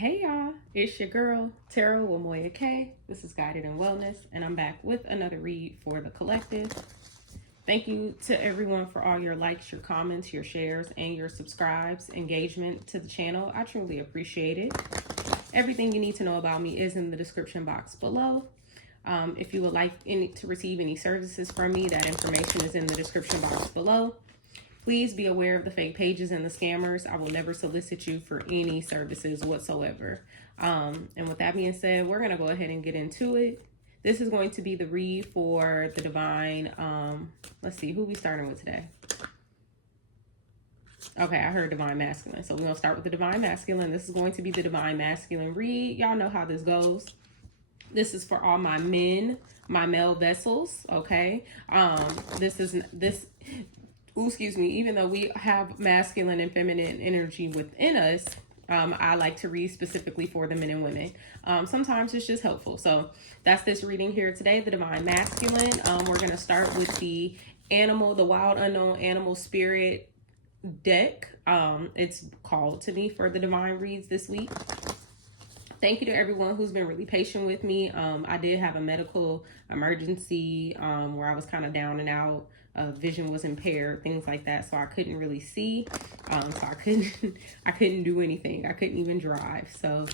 Hey y'all, it's your girl, Tara with Moya K. This is Guided in Wellness, and I'm back with another read for the collective. Thank you to everyone for all your likes, your comments, your shares, and your subscribes, engagement to the channel. I truly appreciate it. Everything you need to know about me is in the description box below. If you would like to receive any services from me, that information is in the description box below. Please be aware of the fake pages and the scammers. I will never solicit you for any services whatsoever. And with that being said, we're going to go ahead and get into it. This is going to be the read for the divine. Let's see, who we starting with today? Okay, I heard divine masculine. So we're going to start with the divine masculine. This is going to be the divine masculine read. Y'all know how this goes. This is for all my men, my male vessels, okay? Excuse me, even though we have masculine and feminine energy within us, I like to read specifically for the men and women. Sometimes it's just helpful. So that's this reading here today, the divine masculine. We're going to start with the wild unknown animal spirit deck. It's called to me for the divine reads this week. Thank you to everyone who's been really patient with me. I did have a medical emergency where I was kind of down and out. Vision was impaired, things like that, so I couldn't really see. So I couldn't do anything. I couldn't even drive. So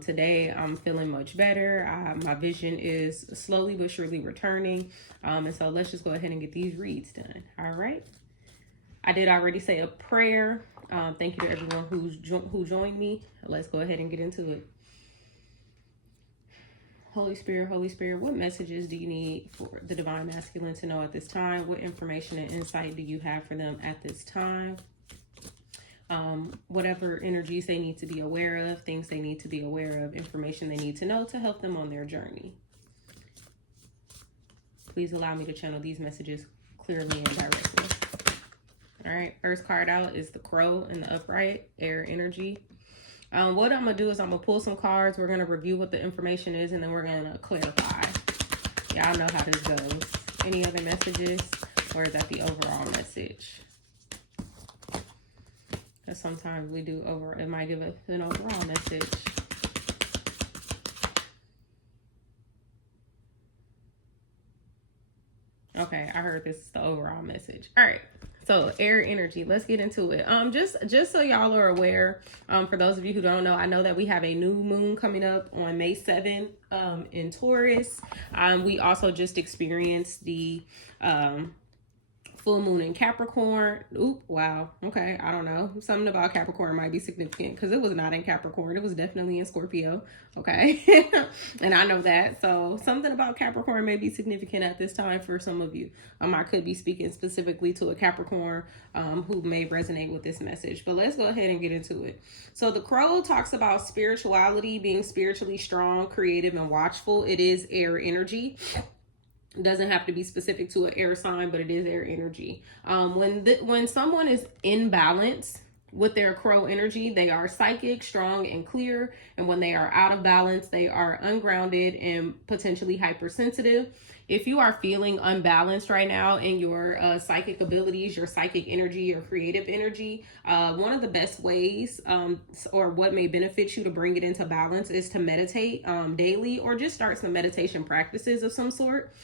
today I'm feeling much better. My vision is slowly but surely returning. And so let's just go ahead and get these reads done. All right. I did already say a prayer. Thank you to everyone who joined me. Let's go ahead and get into it. Holy Spirit, what messages do you need for the divine masculine to know at this time? What information and insight do you have for them at this time? Whatever energies they need to be aware of, things they need to be aware of, information they need to know to help them on their journey. Please allow me to channel these messages clearly and directly. All right, first card out is the Crow in the upright, air energy. What I'm going to do is I'm going to pull some cards. We're going to review what the information is, and then we're going to clarify. Y'all know how this goes. Any other messages, or is that the overall message? Because sometimes we do it might give us an overall message. Okay, I heard this is the overall message. All right. So air energy, let's get into it. Just so y'all are aware, for those of you who don't know, I know that we have a new moon coming up on May 7th in Taurus. We also just experienced the full moon in Capricorn. Oop, wow. Okay, I don't know. Something about Capricorn might be significant because it was not in Capricorn. It was definitely in Scorpio. Okay, and I know that. So something about Capricorn may be significant at this time for some of you. I could be speaking specifically to a Capricorn who may resonate with this message. But let's go ahead and get into it. So the Crow talks about spirituality, being spiritually strong, creative, and watchful. It is air energy. It doesn't have to be specific to an air sign, but it is air energy. When someone is in balance with their Crow energy, they are psychic, strong, and clear. And when they are out of balance, they are ungrounded and potentially hypersensitive. If you are feeling unbalanced right now in your psychic abilities, your psychic energy, your creative energy, one of the best ways or what may benefit you to bring it into balance is to meditate daily, or just start some meditation practices of some sort.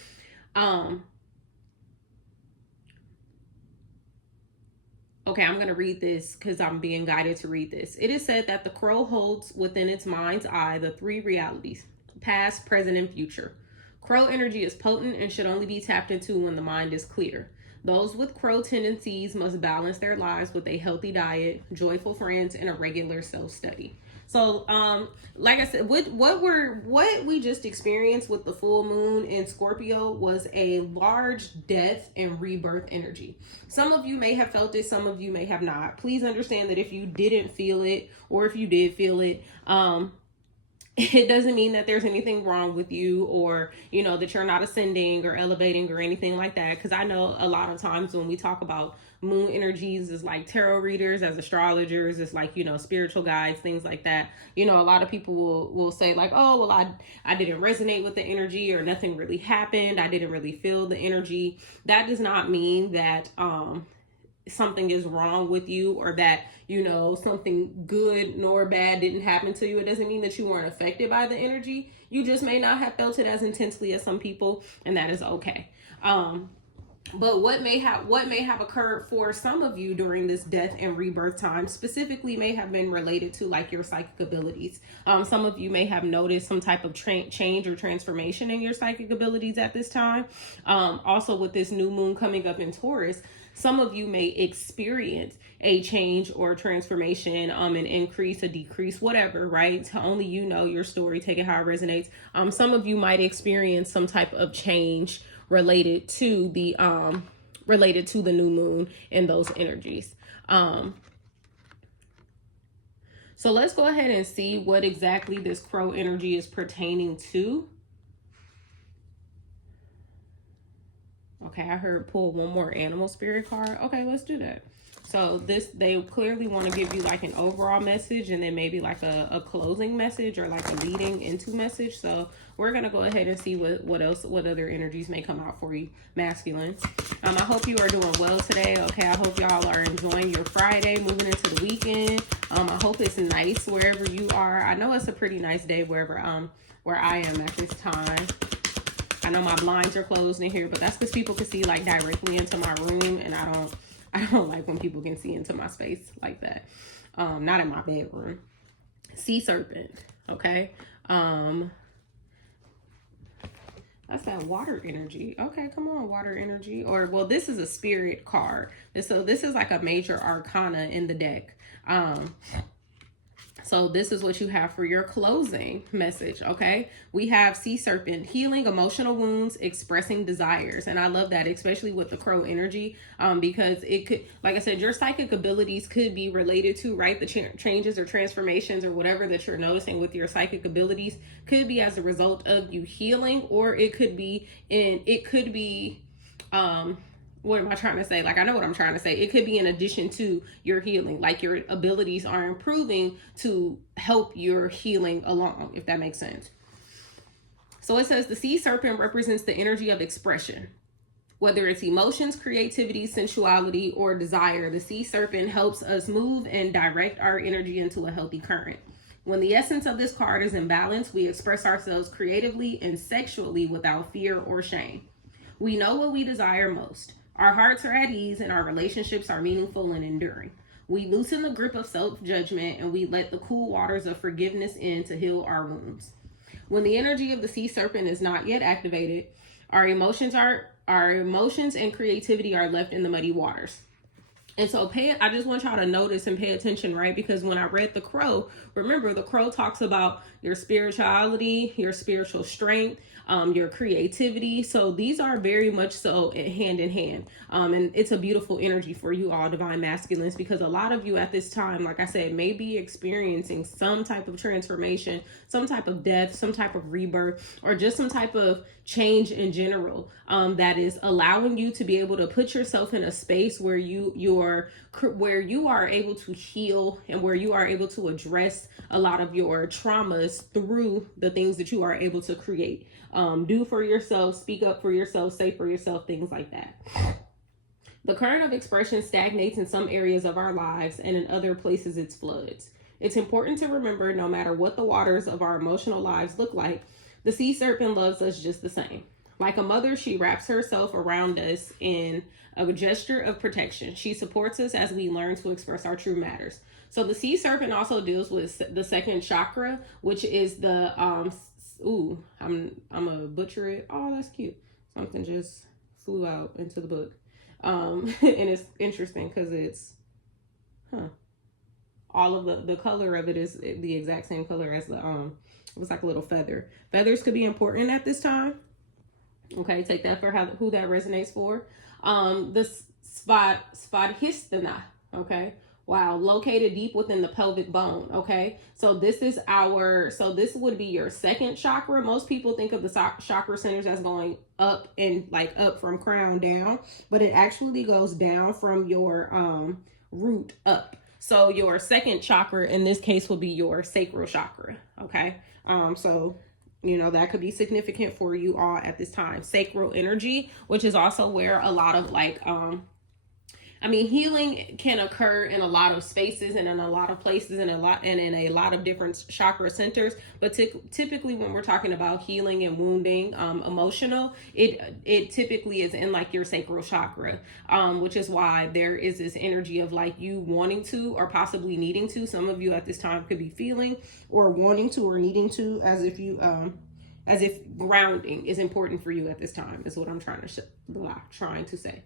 Okay, I'm going to read this because I'm being guided to read this. It is said that the Crow holds within its mind's eye the three realities: past, present, and future. Crow energy is potent and should only be tapped into when the mind is clear. Those with Crow tendencies must balance their lives with a healthy diet, joyful friends, and a regular self-study. So, like I said, what we just experienced with the full moon in Scorpio was a large death and rebirth energy. Some of you may have felt it, some of you may have not. Please understand that if you didn't feel it, or if you did feel it, it doesn't mean that there's anything wrong with you, or, you know, that you're not ascending or elevating or anything like that. Because I know a lot of times when we talk about moon energies as like tarot readers, as astrologers, it's like, you know, spiritual guides, things like that. You know, a lot of people will say like, oh, well, I didn't resonate with the energy, or nothing really happened. I didn't really feel the energy. That does not mean that something is wrong with you, or that, you know, something good nor bad didn't happen to you. It doesn't mean that you weren't affected by the energy. You just may not have felt it as intensely as some people, and that is okay. But what may have occurred for some of you during this death and rebirth time specifically may have been related to like your psychic abilities. Some of you may have noticed some type of change or transformation in your psychic abilities at this time. Also, with this new moon coming up in Taurus, some of you may experience a change or transformation, an increase, a decrease, whatever, right? Only you know your story, take it how it resonates. Some of you might experience some type of change related to the new moon and those energies. So let's go ahead and see what exactly this crow energy is pertaining to. Okay, I heard pull one more animal spirit card. Okay, let's do that. So they clearly want to give you like an overall message, and then maybe like a closing message, or like a leading into message. So we're going to go ahead and see what other energies may come out for you, masculine. I hope you are doing well today. Okay, I hope y'all are enjoying your Friday, moving into the weekend. I hope it's nice wherever you are. I know it's a pretty nice day where I am at this time. I know my blinds are closed in here, but that's because people can see like directly into my room, and I don't like when people can see into my space like that. Not in my bedroom. Sea serpent, okay? That's that water energy. Okay, come on, water energy. Or, well, this is a spirit card. So this is like a major arcana in the deck. So this is what you have for your closing message, okay? We have sea serpent, healing emotional wounds, expressing desires. And I love that, especially with the crow energy, because it could, like I said, your psychic abilities could be related to, right? The changes or transformations or whatever that you're noticing with your psychic abilities could be as a result of you healing, or it could be what am I trying to say? Like, I know what I'm trying to say. It could be in addition to your healing, like your abilities are improving to help your healing along, if that makes sense. So it says the sea serpent represents the energy of expression. Whether it's emotions, creativity, sensuality, or desire, the sea serpent helps us move and direct our energy into a healthy current. When the essence of this card is in balance, we express ourselves creatively and sexually without fear or shame. We know what we desire most. Our hearts are at ease and our relationships are meaningful and enduring. We loosen the grip of self-judgment and we let the cool waters of forgiveness in to heal our wounds. When the energy of the sea serpent is not yet activated, our emotions and creativity are left in the muddy waters. And so I just want y'all to notice and pay attention, right? Because when I read the crow, remember the crow talks about your spirituality, your spiritual strength, your creativity. So these are very much so hand in hand. And it's a beautiful energy for you all, divine masculines, because a lot of you at this time, like I said, may be experiencing some type of transformation, some type of death, some type of rebirth, or just some type of change in general, that is allowing you to be able to put yourself in a space where you are able to heal, and where you are able to address a lot of your traumas through the things that you are able to create, do for yourself, speak up for yourself, say for yourself, things like that. The current of expression stagnates in some areas of our lives, and in other places it floods. It's important to remember, no matter what the waters of our emotional lives look like, the sea serpent loves us just the same. Like a mother, she wraps herself around us in a gesture of protection. She supports us as we learn to express our true matters. So the sea serpent also deals with the second chakra, which is the I'm gonna butcher it. Oh, that's cute. Something just flew out into the book. And it's interesting because it's all of the color of it is the exact same color as the it was like a little feather. Feathers could be important at this time. Okay, take that for who that resonates for. The Svadhisthana, okay? Wow, located deep within the pelvic bone, okay? So this would be your second chakra. Most people think of the chakra centers as going up and like up from crown down, but it actually goes down from your root up. So your second chakra in this case will be your sacral chakra, okay? So you know, that could be significant for you all at this time. Sacral energy, which is also where a lot of like I mean, healing can occur in a lot of spaces and in a lot of places and in a lot of different chakra centers. But typically, when we're talking about healing and wounding, emotional, it typically is in like your sacral chakra, which is why there is this energy of like you wanting to or possibly needing to. Some of you at this time could be feeling or wanting to or needing to, as if you as if grounding is important for you at this time. Is what I'm trying to say.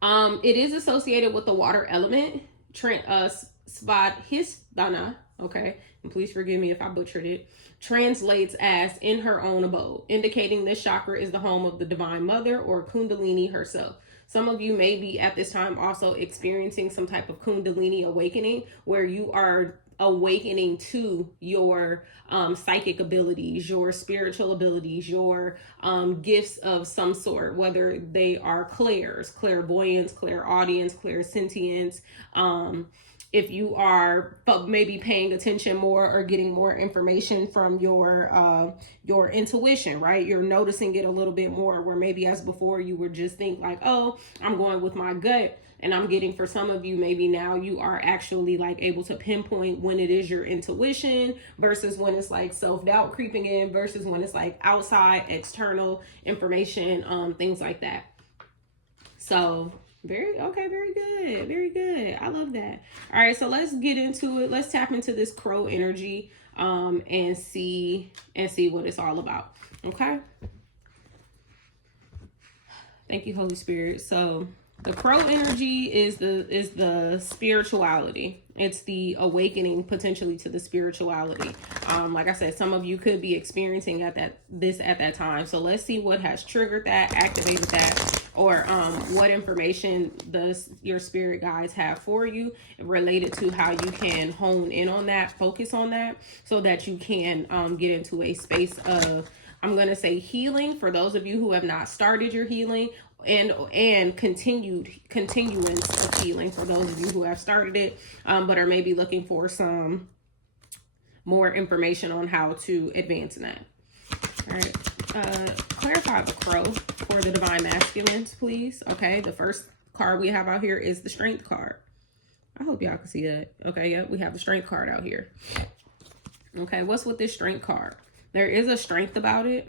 It is associated with the water element, Svadhisthana, okay, and please forgive me if I butchered it, translates as in her own abode, indicating this chakra is the home of the Divine Mother or Kundalini herself. Some of you may be at this time also experiencing some type of Kundalini awakening where you are awakening to your psychic abilities, your spiritual abilities, your gifts of some sort, whether they are clairvoyance, clairaudience, clairsentience. If you are maybe paying attention more or getting more information from your intuition, right? You're noticing it a little bit more, where maybe as before you would just think like, oh, I'm going with my gut. And I'm getting, for some of you, maybe now you are actually like able to pinpoint when it is your intuition versus when it's like self-doubt creeping in versus when it's like outside external information, things like that. So very good. I love that. All right, so let's get into it. Let's tap into this crow energy and see what it's all about. Okay. Thank you, Holy Spirit. So the crow energy is the spirituality. It's the awakening potentially to the spirituality. Like I said, some of you could be experiencing at that time. So let's see what has triggered that, activated that, or what information your spirit guides have for you related to how you can hone in on that, focus on that, so that you can get into a space of, I'm going to say, healing for those of you who have not started your healing, and continuance of healing for those of you who have started it, but are maybe looking for some more information on how to advance in that. All right. Clarify the crow for the divine masculines, please. Okay. The first card we have out here is the strength card. I hope y'all can see that. Okay. Yeah. We have the strength card out here. Okay. What's with this strength card? There is a strength about it.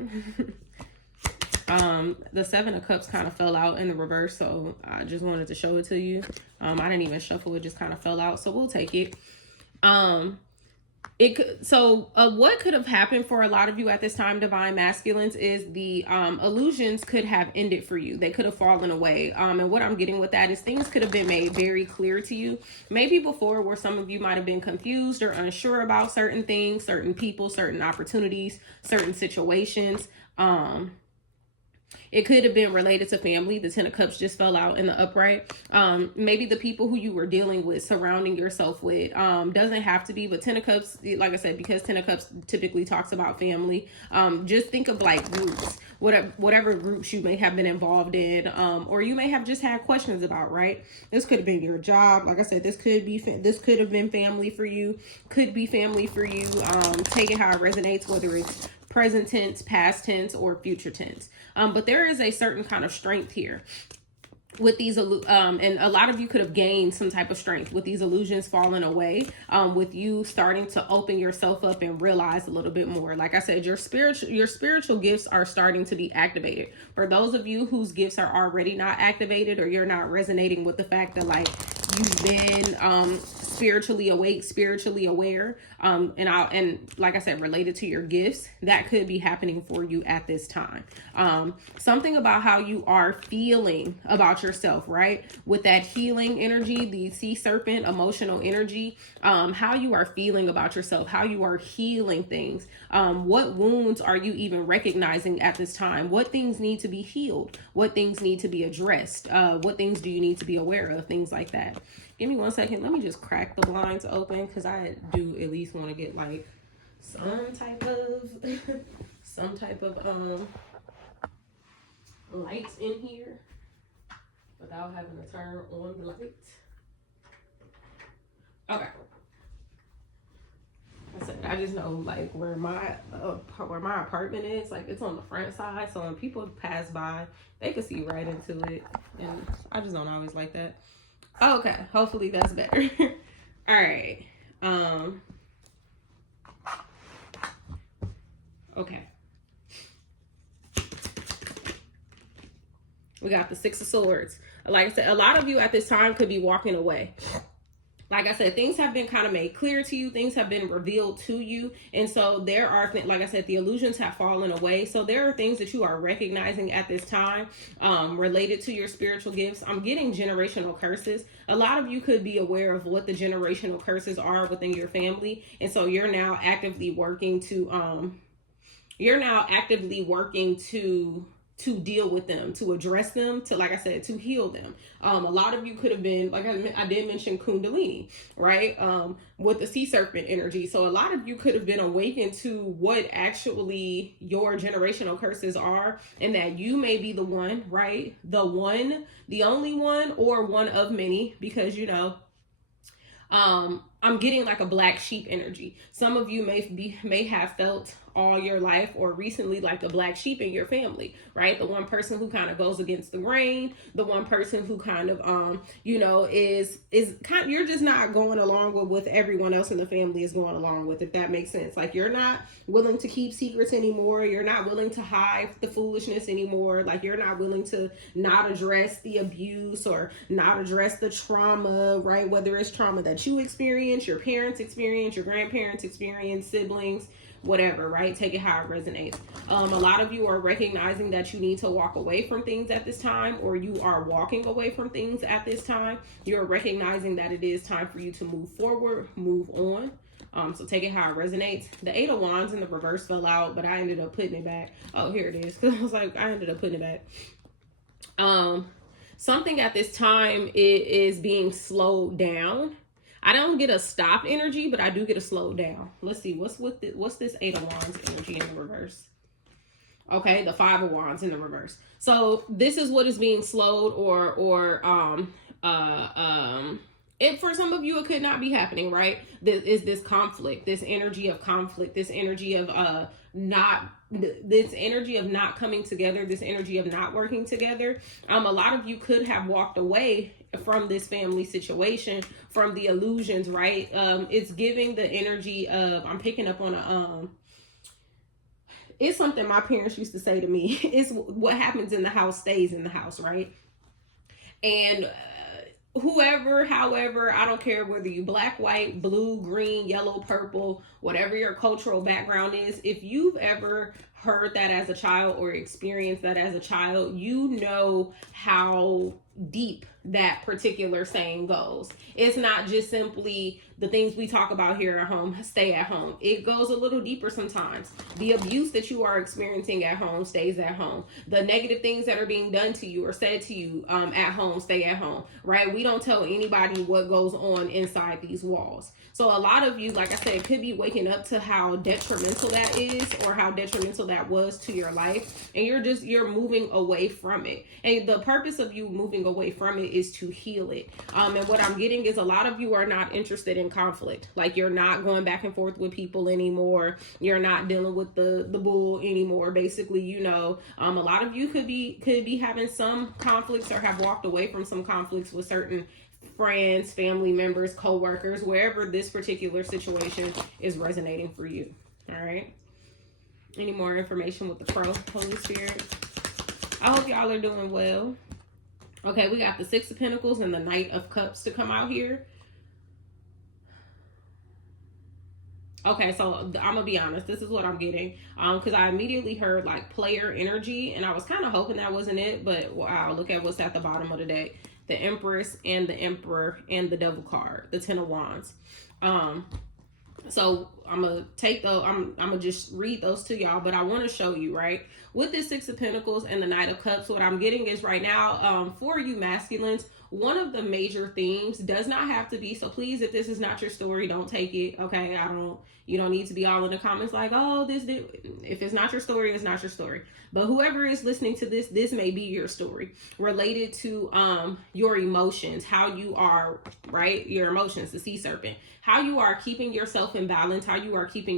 The 7 of Cups kind of fell out in the reverse, so I just wanted to show it to you. I didn't even shuffle it, just kind of fell out, so we'll take it. What could have happened for a lot of you at this time, divine masculines, is the illusions could have ended for you. They could have fallen away. And what I'm getting with that is things could have been made very clear to you. Maybe before, where some of you might have been confused or unsure about certain things, certain people, certain opportunities, certain situations. It could have been related to family. The 10 of Cups just fell out in the upright. Maybe the people who you were dealing with, surrounding yourself with, doesn't have to be, but 10 of Cups, like I said, because 10 of Cups typically talks about family, just think of like groups, whatever groups you may have been involved in, or you may have just had questions about, right? This could have been your job. Like I said, this could have been family for you, could be family for you. Take it how it resonates, whether it's present tense, past tense, or future tense. But there is a certain kind of strength here with these, and a lot of you could have gained some type of strength with these illusions falling away, with you starting to open yourself up and realize a little bit more. Like I said, your spiritual gifts are starting to be activated. For those of you whose gifts are already not activated, or you're not resonating with the fact that like you've been spiritually awake, spiritually aware, and like I said, related to your gifts, that could be happening for you at this time. Something about how you are feeling about yourself, right? With that healing energy, the sea serpent emotional energy, how you are feeling about yourself, how you are healing things. What wounds are you even recognizing at this time? What things need to be healed? What things need to be addressed? What things do you need to be aware of? Things like that. Give me 1 second. Let me just crack the blinds open, because I do at least want to get like some type of lights in here without having to turn on the light. Okay. I just know like where my apartment is, like it's on the front side, so when people pass by, they can see right into it, and I just don't always like that. Okay, hopefully that's better. All right. Okay. We got the Six of Swords. Like I said, a lot of you at this time could be walking away. Like I said, things have been kind of made clear to you. Things have been revealed to you. And so there are, like I said, the illusions have fallen away. So there are things that you are recognizing at this time related to your spiritual gifts. I'm getting generational curses. A lot of you could be aware of what the generational curses are within your family. And so you're now actively working to, deal with them, to address them, to, like I said, to heal them. A lot of you could have been, like I did mention Kundalini, right? With the sea serpent energy. So a lot of you could have been awakened to what actually your generational curses are, and that you may be the one, right? The only one, or one of many, because, you know, I'm getting like a black sheep energy. Some of you may have felt all your life or recently like the black sheep in your family, right? The one person who kind of goes against the grain, the one person who kind of is kind of, you're just not going along with what everyone else in the family is going along with, if that makes sense. Like, you're not willing to keep secrets anymore. You're not willing to hide the foolishness anymore. Like, you're not willing to not address the abuse or not address the trauma, right? Whether it's trauma that you experience, your parents experience, your grandparents experience, siblings, whatever, right? Take it how it resonates. A lot of you are recognizing that you need to walk away from things at this time, or you are walking away from things at this time. You're recognizing that it is time for you to move forward, move on. So take it how it resonates. The Eight of Wands in the reverse fell out, but I ended up putting it back. Oh, here it is. Because I was like, I ended up putting it back. Something at this time is being slowed down. I don't get a stop energy, but I do get a slow down. Let's see, what's this Eight of Wands energy in the reverse? Okay, the Five of Wands in the reverse. So this is what is being slowed, for some of you, it could not be happening, right? This conflict, this energy of conflict, this energy of this energy of not coming together, this energy of not working together. A lot of you could have walked away from this family situation, from the illusions, right? It's giving the energy of, I'm picking up on it's something my parents used to say to me. It's what happens in the house stays in the house, right? And however, I don't care whether you black, white, blue, green, yellow, purple, whatever your cultural background is, if you've ever heard that as a child or experienced that as a child, you know how deep that particular saying goes. It's not just simply the things we talk about here at home, stay at home. It goes a little deeper sometimes. The abuse that you are experiencing at home stays at home. The negative things that are being done to you or said to you at home stay at home, right? We don't tell anybody what goes on inside these walls. So a lot of you, like I said, could be waking up to how detrimental that is, or how detrimental that was to your life, and you're moving away from it. And the purpose of you moving away from it is to heal it. And what I'm getting is a lot of you are not interested in conflict. Like, you're not going back and forth with people anymore. You're not dealing with the bull anymore. Basically, a lot of you could be having some conflicts, or have walked away from some conflicts with certain friends, family members, co-workers, wherever this particular situation is resonating for you. All right. Any more information with the Crow, Holy Spirit? I hope y'all are doing well. Okay, we got the Six of Pentacles and the Knight of Cups to come out here. Okay, so I'm gonna be honest, this is what I'm getting, because I immediately heard like player energy, and I was kind of hoping that wasn't it, but wow, look at what's at the bottom of the deck. The Empress and the Emperor and the Devil card, the Ten of Wands. So I'm gonna just read those to y'all, but I want to show you, right, with this Six of Pentacles and the Knight of Cups, what I'm getting is right now, for you masculines, one of the major themes does not have to be, so please, if this is not your story, don't take it, okay? You don't need to be all in the comments like, oh, if it's not your story, it's not your story. But whoever is listening to this may be your story related to your emotions, how you are, right? Your emotions, the sea serpent, how you are keeping yourself in balance, how you are keeping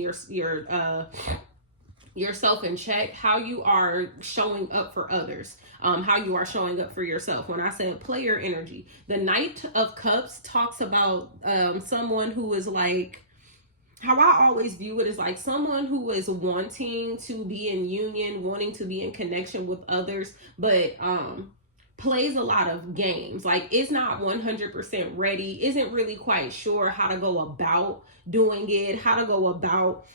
yourself in check, how you are showing up for others, how you are showing up for yourself. When I said player energy, the Knight of Cups talks about someone who is like, how I always view it is like someone who is wanting to be in union, wanting to be in connection with others, but plays a lot of games. Like, it's not 100% ready, isn't really quite sure how to go about doing it, how to go about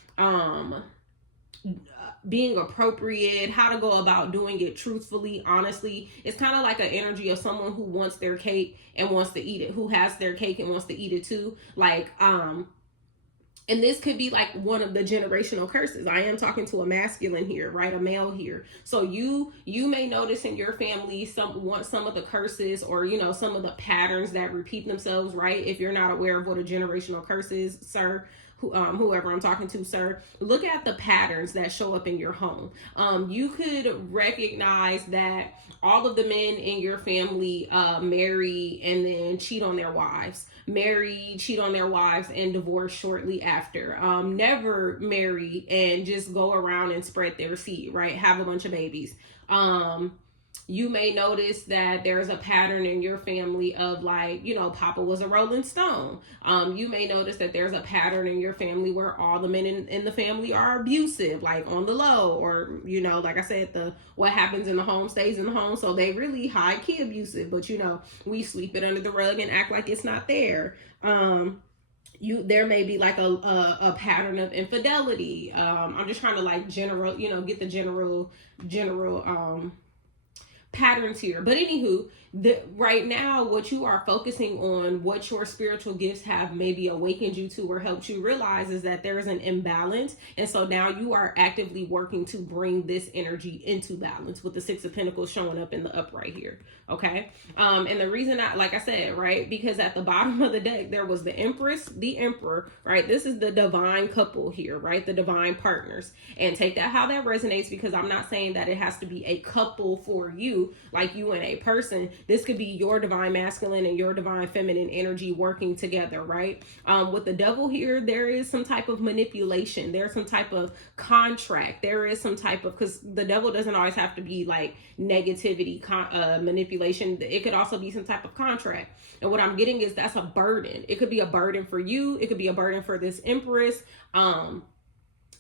being appropriate, how to go about doing it truthfully, honestly. It's kind of like an energy of someone who wants their cake and wants to eat it, who has their cake and wants to eat it too. Like, and this could be like one of the generational curses. I am talking to a masculine here, right? A male here. So you may notice in your family some of the curses, or, you know, some of the patterns that repeat themselves, right? If you're not aware of what a generational curse is, sir, whoever I'm talking to, sir, look at the patterns that show up in your home. You could recognize that all of the men in your family marry and then cheat on their wives, cheat on their wives, and divorce shortly after. Never marry and just go around and spread their seed, right? Have a bunch of babies. You may notice that there's a pattern in your family of, like, you know, Papa was a Rolling Stone. You may notice that there's a pattern in your family where all the men in the family are abusive, like on the low, or, you know, like I said, what happens in the home stays in the home. So they really high key abusive, but, you know, we sweep it under the rug and act like it's not there. There may be like a pattern of infidelity. I'm just trying to like get the general patterns here. But anywho, right now, what you are focusing on, what your spiritual gifts have maybe awakened you to or helped you realize, is that there is an imbalance. And so now you are actively working to bring this energy into balance, with the Six of Pentacles showing up in the upright here. Okay. And the reason like I said, right, because at the bottom of the deck, there was the Empress, the Emperor, right? This is the divine couple here, right? The divine partners. And take that how that resonates, because I'm not saying that it has to be a couple for you, like you and a person. This could be your divine masculine and your divine feminine energy working together, right? With the Devil here, there is some type of manipulation. There's some type of contract. There is some type of, because the Devil doesn't always have to be like negativity, manipulation. It could also be some type of contract. And what I'm getting is that's a burden. It could be a burden for you. It could be a burden for this Empress.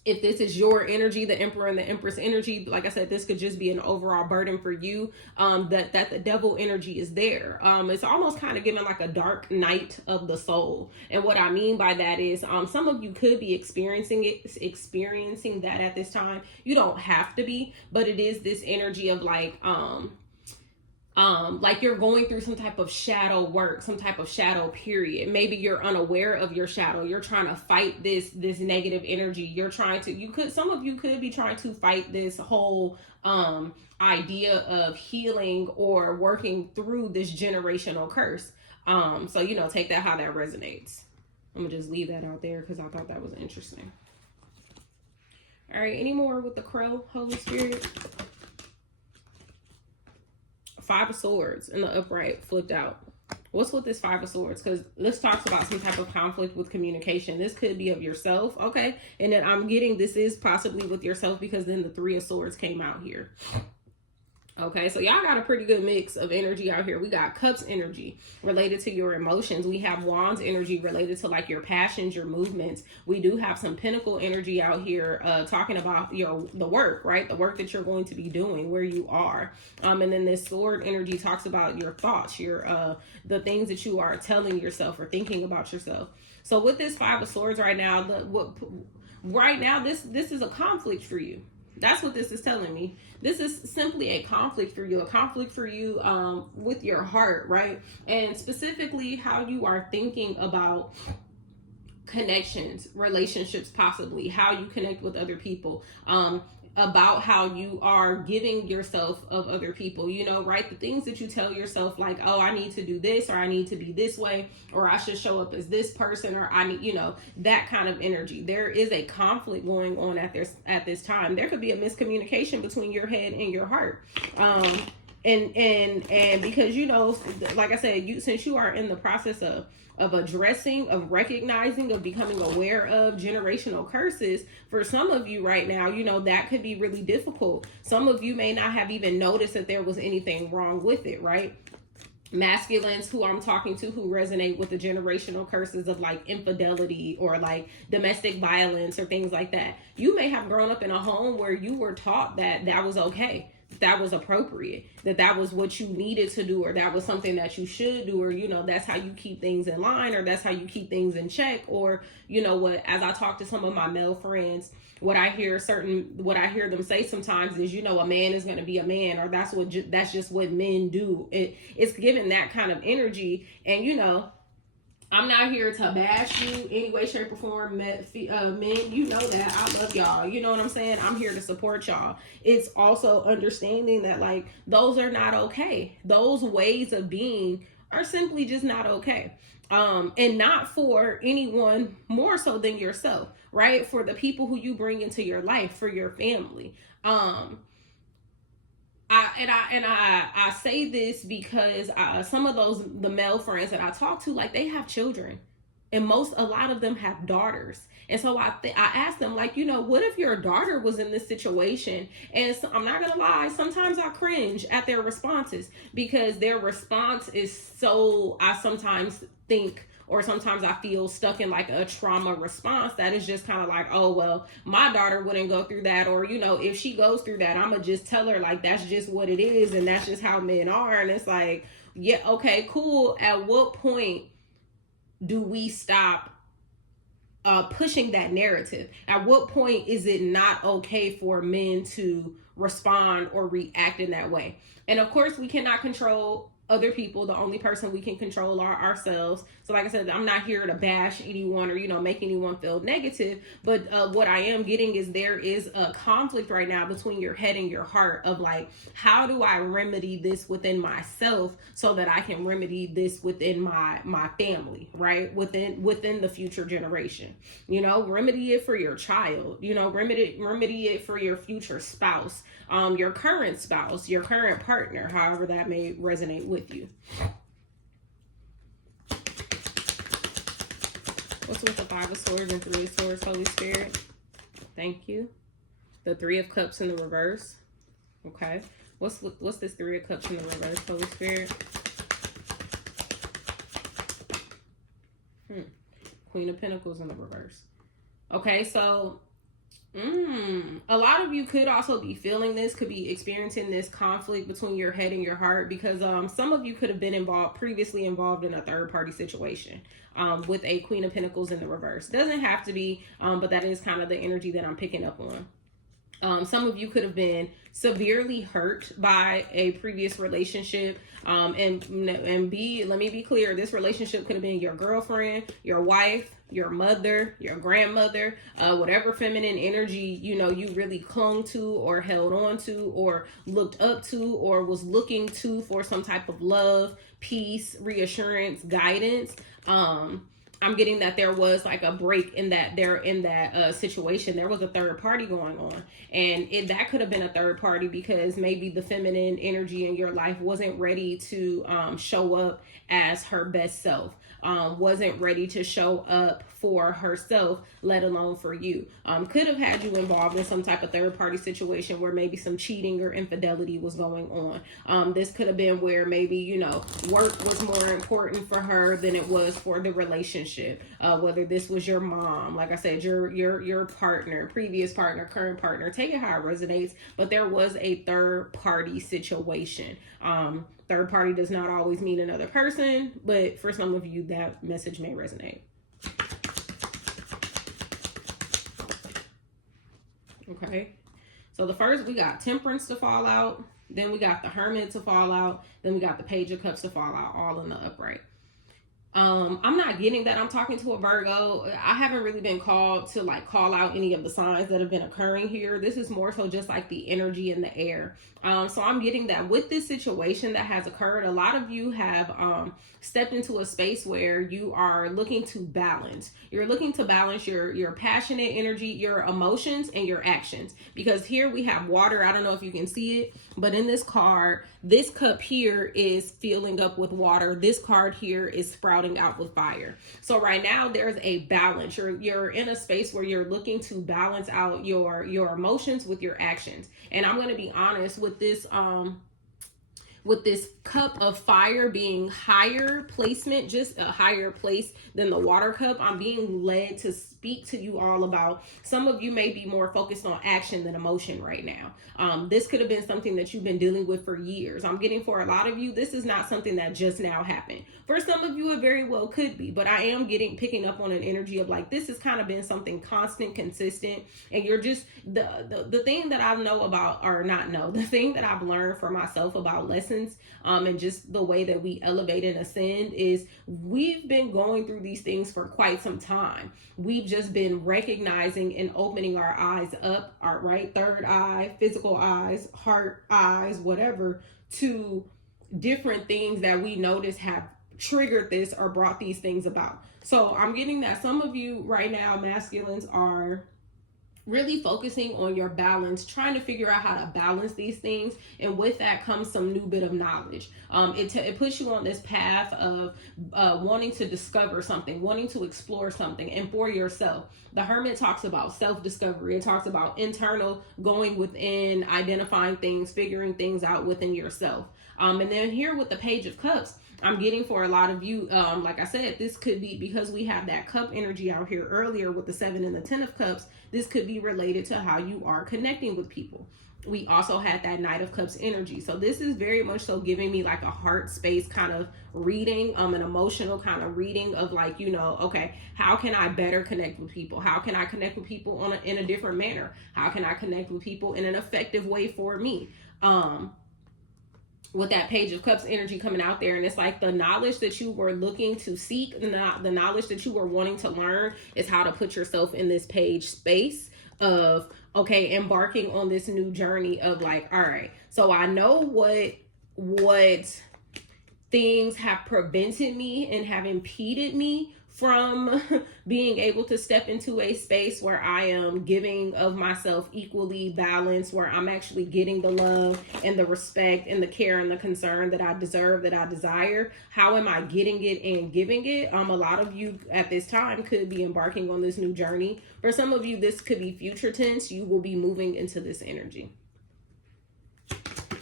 If this is your energy, the Emperor and the Empress energy, like I said, this could just be an overall burden for you, that the Devil energy is there. It's almost kind of giving like a dark night of the soul. And what I mean by that is, some of you could be experiencing that at this time. You don't have to be, but it is this energy of like you're going through some type of shadow work, some type of shadow period. Maybe you're unaware of your shadow. You're trying to fight this negative energy. Some of you could be trying to fight this whole idea of healing or working through this generational curse. So, you know, take that how that resonates. I'm gonna just leave that out there because I thought that was interesting. All right, any more with the Crow, Holy Spirit? Five of Swords in the upright flipped out. What's with this Five of Swords? Because this talks about some type of conflict with communication. This could be of yourself, okay? And then I'm getting this is possibly with yourself, because then the Three of Swords came out here. Okay, so y'all got a pretty good mix of energy out here. We got Cups energy related to your emotions. We have Wands energy related to like your passions, your movements. We do have some Pentacle energy out here talking about the work, right? The work that you're going to be doing, where you are. And then this Sword energy talks about your thoughts, the things that you are telling yourself or thinking about yourself. So with this Five of Swords right now, this is a conflict for you. That's what this is telling me. This is simply a conflict for you, with your heart, right? And specifically how you are thinking about connections, relationships, possibly how you connect with other people. about how you are giving yourself of other people, you know, right? The things that you tell yourself, like, oh, I need to do this, or I need to be this way, or I should show up as this person, or I need, you know, that kind of energy. There is a conflict going on at this time. There could be a miscommunication between your head and your heart. And because, you know, like I said, since you are in the process of addressing, of recognizing, of becoming aware of generational curses, for some of you right now, you know, that could be really difficult. Some of you may not have even noticed that there was anything wrong with it, right? Masculines who I'm talking to who resonate with the generational curses of like infidelity or like domestic violence or things like that. You may have grown up in a home where you were taught that that was okay, that was appropriate, that was what you needed to do, or that was something that you should do, or, you know, that's how you keep things in line, or that's how you keep things in check. Or, you know what, as I talk to some of my male friends, what I hear them say sometimes is, you know, a man is going to be a man, or that's just what men do. It's given that kind of energy. And, you know, I'm not here to bash you any way, shape, or form. Men, you know that I love y'all. You know what I'm saying? I'm here to support y'all. It's also understanding that, like, those are not okay. Those ways of being are simply just not okay. And not for anyone more so than yourself, right? For the people who you bring into your life, for your family. I say this because some of the male friends that I talk to, like, they have children, and a lot of them have daughters. And so I asked them, like, you know, what if your daughter was in this situation? And so, I'm not gonna lie, sometimes I cringe at their responses, because their response is so, I sometimes think, or sometimes I feel stuck in like a trauma response that is just kind of like, oh, well, my daughter wouldn't go through that. Or, you know, if she goes through that, I'm going to just tell her, like, that's just what it is. And that's just how men are. And it's like, yeah, okay, cool. At what point do we stop pushing that narrative? At what point is it not okay for men to respond or react in that way? And of course, we cannot control other people. The only person we can control are ourselves. So like I said, I'm not here to bash anyone or, you know, make anyone feel negative. But what I am getting is there is a conflict right now between your head and your heart of like, how do I remedy this within myself so that I can remedy this within my family, right? Within the future generation, you know, remedy it for your child, you know, remedy it for your future spouse, your current spouse, your current partner, however that may resonate with you. What's with the 5 of Swords and 3 of Swords, Holy Spirit? Thank you. The 3 of Cups in the reverse. Okay. What's this 3 of Cups in the reverse, Holy Spirit? Queen of Pentacles in the reverse. Okay, so a lot of you could also be feeling this, could be experiencing this conflict between your head and your heart, because some of you could have been previously involved in a third party situation with a Queen of Pentacles in the reverse. Doesn't have to be, but that is kind of the energy that I'm picking up on. Some of you could have been severely hurt by a previous relationship. Let me be clear, this relationship could have been your girlfriend, your wife, your mother, your grandmother, whatever feminine energy, you know, you really clung to or held on to or looked up to or was looking to for some type of love, peace, reassurance, guidance. I'm getting that there was like a break in that situation. There was a third party going on, and that could have been a third party because maybe the feminine energy in your life wasn't ready to show up as her best self, wasn't ready to show up for herself, let alone for you. Could have had you involved in some type of third party situation where maybe some cheating or infidelity was going on. This could have been where maybe, you know, work was more important for her than it was for the relationship. Whether this was your mom, like I said, your partner, previous partner, current partner, take it how it resonates, but there was a third party situation. Third party does not always mean another person, but for some of you, that message may resonate. Okay, so the first, we got Temperance to fall out, then we got the Hermit to fall out, then we got the Page of Cups to fall out, all in the upright. I'm not getting that I'm talking to a Virgo. I haven't really been called to like call out any of the signs that have been occurring here. This is more so just like the energy in the air. So I'm getting that with this situation that has occurred, a lot of you have stepped into a space where you are looking to balance. You're looking to balance your passionate energy, your emotions, and your actions. Because here we have water. I don't know if you can see it, but in this card, this cup here is filling up with water. This card here is sprouting out with fire. So right now there's a balance. You're in a space where you're looking to balance out your emotions with your actions. And I'm going to be honest with this cup of fire being higher placement, just a higher place than the water cup, I'm being led to speak to you all about, some of you may be more focused on action than emotion right now. This could have been something that you've been dealing with for years. I'm getting for a lot of you, this is not something that just now happened. For some of you, it very well could be, but I am picking up on an energy of like, this has kind of been something constant, consistent, and you're just, the thing that I know about, or not know, the thing that I've learned for myself about lessons, and just the way that we elevate and ascend is we've been going through these things for quite some time. We've just been recognizing and opening our eyes up, our right third eye, physical eyes, heart eyes, whatever, to different things that we notice have triggered this or brought these things about. So I'm getting that some of you right now, masculines, are really focusing on your balance, trying to figure out how to balance these things. And with that comes some new bit of knowledge. It puts you on this path of wanting to discover something, wanting to explore something, and for yourself. The Hermit talks about self-discovery. It talks about internal, going within, identifying things, figuring things out within yourself. And then here with the Page of Cups, I'm getting for a lot of you, like I said, this could be because we have that cup energy out here earlier with the 7 and the 10 of Cups. This could be related to how you are connecting with people. We also had that Knight of Cups energy. So this is very much so giving me like a heart space kind of reading, an emotional kind of reading of like, you know, okay, how can I better connect with people? How can I connect with people in a different manner? How can I connect with people in an effective way for me? With that Page of Cups energy coming out there, and it's like the knowledge that you were looking to seek, the knowledge that you were wanting to learn is how to put yourself in this page space of, okay, embarking on this new journey of like, all right, so I know what things have prevented me and have impeded me from being able to step into a space where I am giving of myself equally balanced, where I'm actually getting the love and the respect and the care and the concern that I deserve, that I desire. How am I getting it and giving it? A lot of you at this time could be embarking on this new journey. For some of you, this could be future tense. You will be moving into this energy.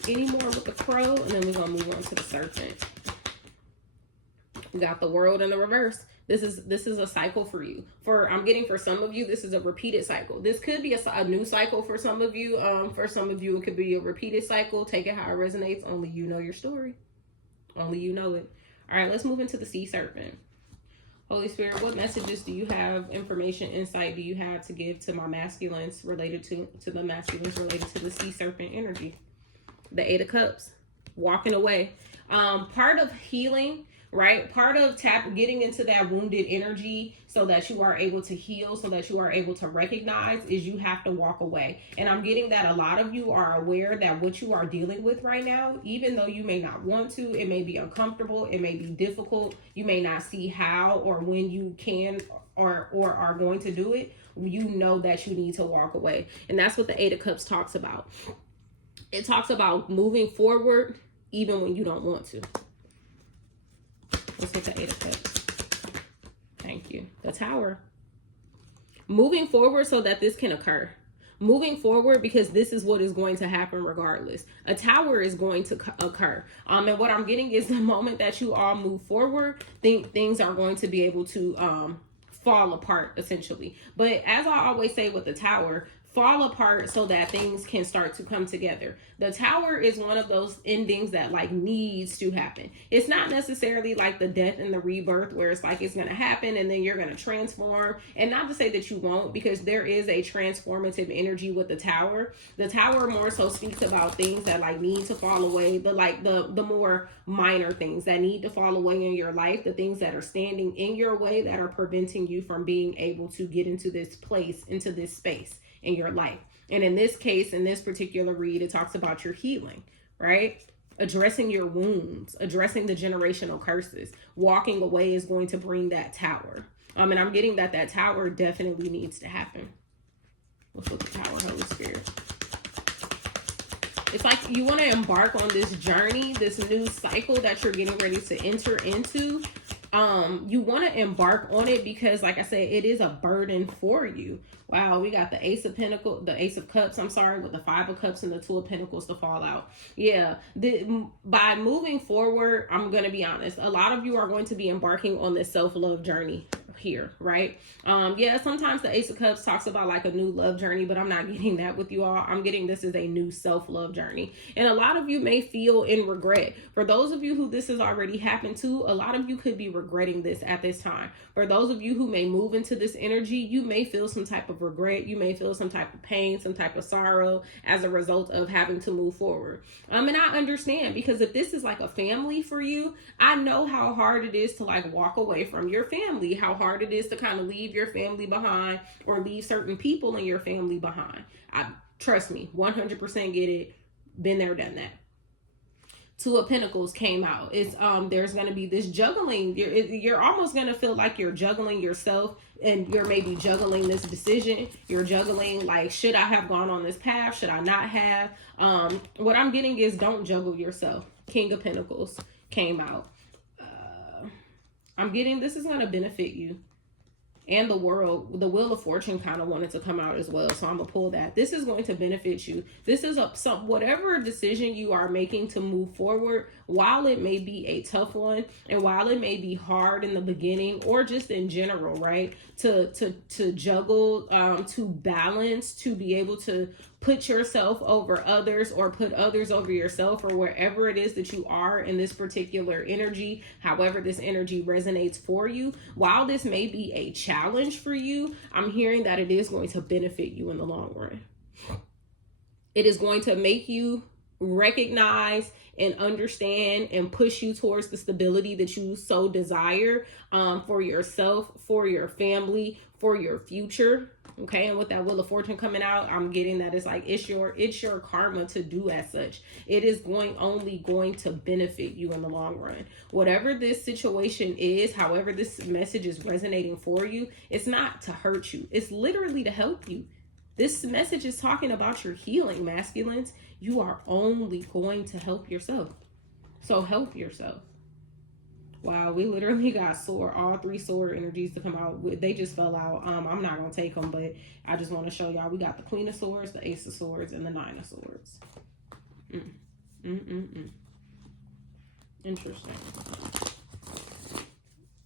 Any more with the Crow? And then we're going to move on to the Serpent. We got the World in the reverse. This is a cycle for you. I'm getting for some of you, this is a repeated cycle. This could be a new cycle for some of you. For some of you, it could be a repeated cycle. Take it how it resonates. Only you know your story. Only you know it. All right, let's move into the Sea Serpent. Holy Spirit, what messages do you have, information, insight do you have to give to my masculines related to the masculines related to the Sea Serpent energy? The 8 of Cups, walking away. Part of healing, right? Part of getting into that wounded energy so that you are able to heal, so that you are able to recognize, is you have to walk away. And I'm getting that a lot of you are aware that what you are dealing with right now, even though you may not want to, it may be uncomfortable, it may be difficult, you may not see how or when you can or are going to do it, you know that you need to walk away. And that's what the 8 of Cups talks about. It talks about moving forward even when you don't want to. Let's get the 8 of Cups. Thank you. The Tower. Moving forward so that this can occur. Moving forward because this is what is going to happen regardless. A Tower is going to occur. And what I'm getting is the moment that you all move forward, things are going to be able to fall apart essentially. But as I always say with the Tower, fall apart so that things can start to come together. The Tower is one of those endings that like needs to happen. It's not necessarily like the death and the rebirth where it's like it's going to happen and then you're going to transform. And not to say that you won't, because there is a transformative energy with the Tower. The Tower more so speaks about things that like need to fall away, the more minor things that need to fall away in your life, the things that are standing in your way that are preventing you from being able to get into this place, into this space in your life. And in this case, in this particular read, it talks about your healing, right? Addressing your wounds, addressing the generational curses. Walking away is going to bring that Tower. And I'm getting that Tower definitely needs to happen. What's with the Tower, Holy Spirit? It's like you want to embark on this journey, this new cycle that you're getting ready to enter into. You want to embark on it because, like I said, it is a burden for you. Wow, we got the Ace of Cups, I'm sorry, with the 5 of Cups and the 2 of Pentacles to fall out. Yeah, by moving forward, I'm going to be honest, a lot of you are going to be embarking on this self-love journey here, right? Yeah, sometimes the Ace of Cups talks about like a new love journey, but I'm not getting that with you all. I'm getting this is a new self-love journey. And a lot of you may feel in regret. For those of you who this has already happened to, a lot of you could be regretting this at this time. For those of you who may move into this energy, you may feel some type of regret. You may feel some type of pain, some type of sorrow as a result of having to move forward. And I understand, because if this is like a family for you, I know how hard it is to like walk away from your family, how hard it is to kind of leave your family behind or leave certain people in your family behind. Trust me, 100% get it. Been there, done that. 2 of Pentacles came out. It's there's going to be this juggling. You're almost going to feel like you're juggling yourself, and you're maybe juggling this decision. You're juggling like, should I have gone on this path? Should I not have? What I'm getting is don't juggle yourself. King of Pentacles came out. I'm getting this is going to benefit you. And the world, the Wheel of Fortune kind of wanted to come out as well. So I'm going to pull that. This is going to benefit you. This is whatever decision you are making to move forward, while it may be a tough one and while it may be hard in the beginning or just in general, right? To juggle, to balance, to be able to put yourself over others or put others over yourself, or wherever it is that you are in this particular energy, however this energy resonates for you. While this may be a challenge for you, I'm hearing that it is going to benefit you in the long run. It is going to make you recognize and understand and push you towards the stability that you so desire, for yourself, for your family, for your future. Okay, and with that Wheel of Fortune coming out, I'm getting that it's like it's your karma to do as such. It is only going to benefit you in the long run. Whatever this situation is, however this message is resonating for you, it's not to hurt you. It's literally to help you. This message is talking about your healing, masculines. You are only going to help yourself. So help yourself. Wow, we literally got all 3 sword energies to come out. They just fell out. I'm not going to take them, but I just want to show y'all. We got the Queen of Swords, the Ace of Swords, and the 9 of Swords. Interesting.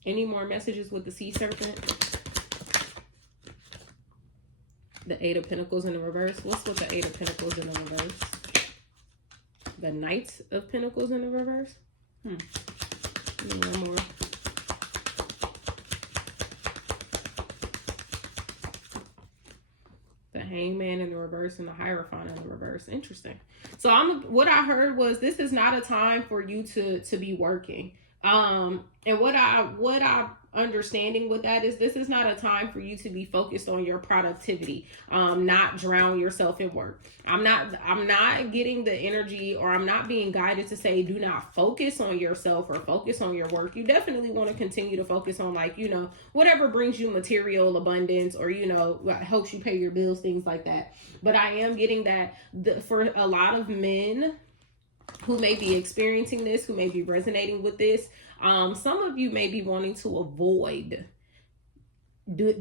Any more messages with the Sea Serpent? The 8 of Pentacles in the reverse. What's with the 8 of Pentacles in the reverse? The Knight of Pentacles in the reverse? One more. The Hangman in the reverse and the Hierophant in the reverse. Interesting. So what I heard was this is not a time for you to be working. And what I understanding with that is this is not a time for you to be focused on your productivity, not drown yourself in work. I'm not getting the energy, or I'm not being guided to say do not focus on yourself or focus on your work. You definitely want to continue to focus on, like, whatever brings you material abundance, or what helps you pay your bills, things like that. But I am getting that for a lot of men who may be experiencing this, who may be resonating with this, some of you may be wanting to avoid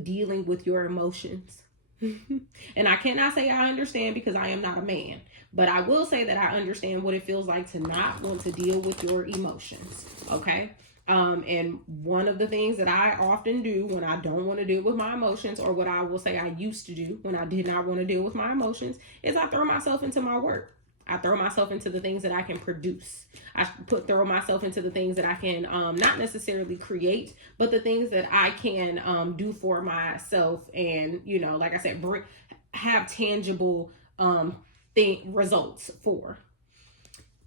dealing with your emotions. And I cannot say I understand, because I am not a man, but I will say that I understand what it feels like to not want to deal with your emotions. Okay. And one of the things that I often do when I don't want to deal with my emotions, or what I will say I used to do when I did not want to deal with my emotions, is I throw myself into my work. I throw myself into the things that I can produce. I throw myself into the things that I can not necessarily create, but the things that I can do for myself, and like I said, have tangible results for.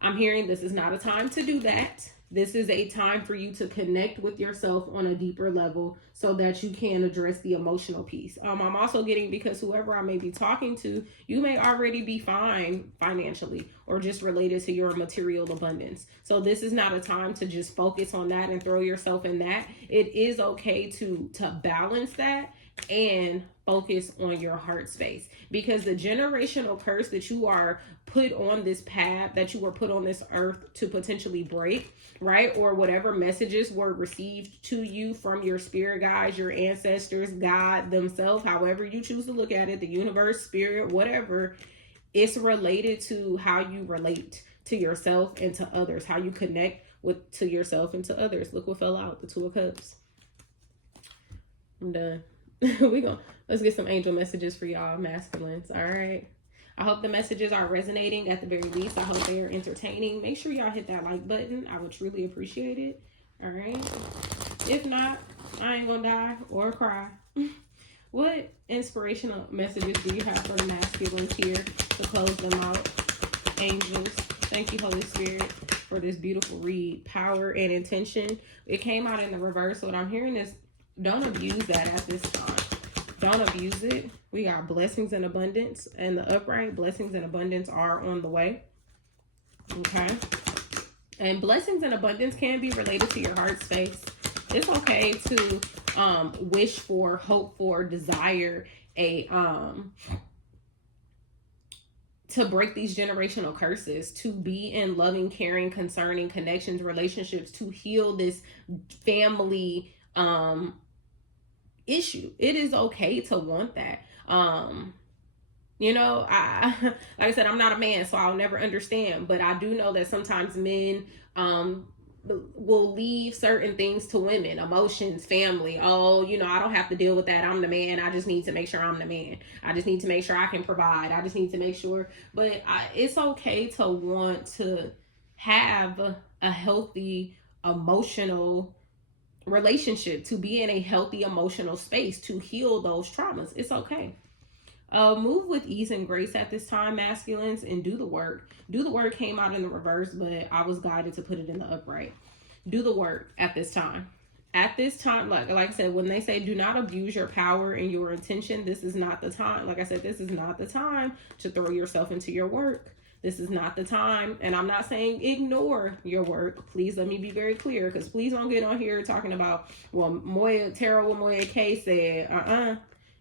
I'm hearing this is not a time to do that. This is a time for you to connect with yourself on a deeper level so that you can address the emotional piece. I'm also getting, because whoever I may be talking to, you may already be fine financially or just related to your material abundance. So this is not a time to just focus on that and throw yourself in that. It is okay to balance that and focus on your heart space, because the generational curse that you are put on this path, that you were put on this earth to potentially break, right? Or whatever messages were received to you from your spirit guides, your ancestors, God themselves, however you choose to look at it, the universe, spirit, whatever, it's related to how you relate to yourself and to others, how you connect to yourself and to others. Look what fell out, the Two of Cups. I'm done. Let's get some angel messages for y'all masculines. All right, I hope the messages are resonating at the very least. I hope they are entertaining. Make sure y'all hit that like button. I would truly appreciate it. All right, if not, I ain't gonna die or cry. What inspirational messages do you have for the masculines here to close them out? Angels, thank you, Holy Spirit, for this beautiful read. Power and intention. It came out in the reverse. So what I'm hearing is, don't abuse that at this time. Don't abuse it. We got blessings and abundance, and the upright, blessings and abundance are on the way. Okay. And blessings and abundance can be related to your heart space. It's okay to wish for, hope for, desire to break these generational curses, to be in loving, caring, concerning connections, relationships, to heal this family issue. It is okay to want that. I like I said, I'm not a man, so I'll never understand, but I do know that sometimes men will leave certain things to women, emotions, family. Oh, I don't have to deal with that. I'm the man. I just need to make sure I'm the man. I just need to make sure I can provide. I just need to make sure. But it's okay to want to have a healthy emotional relationship, to be in a healthy emotional space, to heal those traumas. It's okay. Move with ease and grace at this time, masculines, and do the work. Do the work came out in the reverse, but I was guided to put it in the upright. Do the work at this time. At this time, like I said, when they say do not abuse your power and your intention, this is not the time. Like I said, this is not the time to throw yourself into your work. This is not the time. And I'm not saying ignore your work. Please let me be very clear, because please don't get on here talking about, well, Moya K said,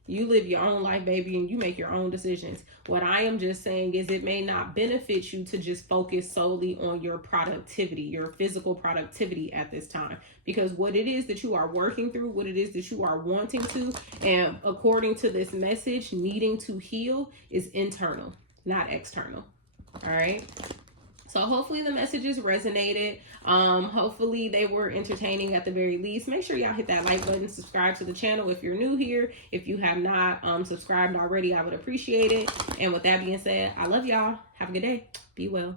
you live your own life, baby, and you make your own decisions. What I am just saying is it may not benefit you to just focus solely on your productivity, your physical productivity at this time, because what it is that you are working through, what it is that you are wanting to, and according to this message, needing to heal is internal, not external. All right. So hopefully the messages resonated. Hopefully they were entertaining at the very least. Make sure y'all hit that like button, subscribe to the channel if you're new here. If you have not subscribed already, I would appreciate it. And with that being said, I love y'all. Have a good day. Be well.